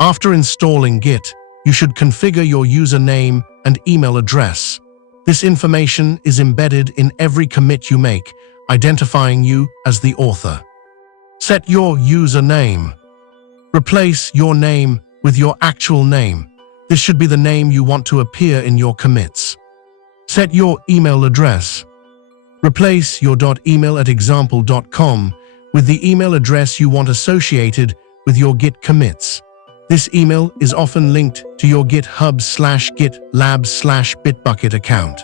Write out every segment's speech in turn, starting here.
After installing Git, you should configure your username and email address. This information is embedded in every commit you make, identifying you as the author. Set your username. Replace your name with your actual name. This should be the name you want to appear in your commits. Set your email address. Replace your .email at example.com with the email address you want associated with your Git commits. This email is often linked to your GitHub/GitLab/Bitbucket account.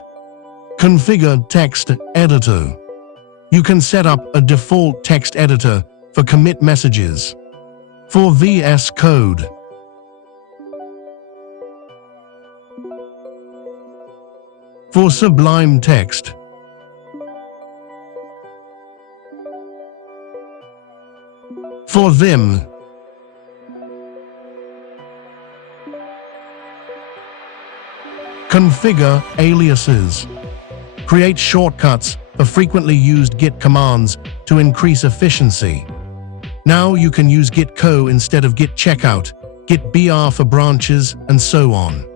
Configure text editor. You can set up a default text editor for commit messages. For VS Code. For Sublime Text. For Vim. Configure aliases. Create shortcuts for frequently used Git commands to increase efficiency. Now you can use Git co instead of Git checkout, Git br for branches, and so on.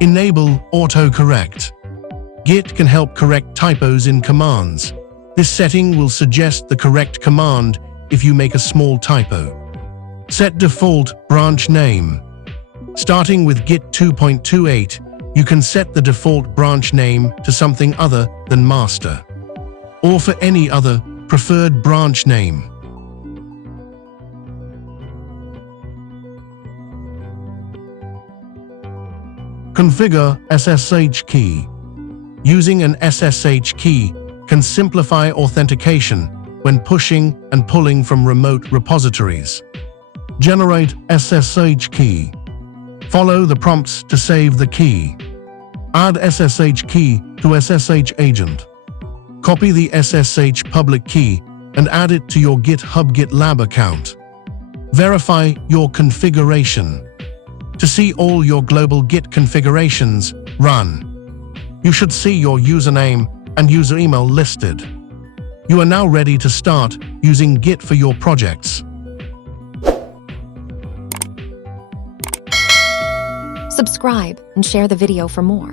Enable autocorrect. Git can help correct typos in commands. This setting will suggest the correct command if you make a small typo. Set default branch name. Starting with Git 2.28, you can set the default branch name to something other than master, or for any other preferred branch name. Configure SSH key. Using an SSH key can simplify authentication when pushing and pulling from remote repositories. Generate SSH key. Follow the prompts to save the key. Add SSH key to SSH agent. Copy the SSH public key and add it to your GitHub GitLab account. Verify your configuration. To see all your global Git configurations, run. You should see your username and user email listed. You are now ready to start using Git for your projects. Subscribe and share the video for more.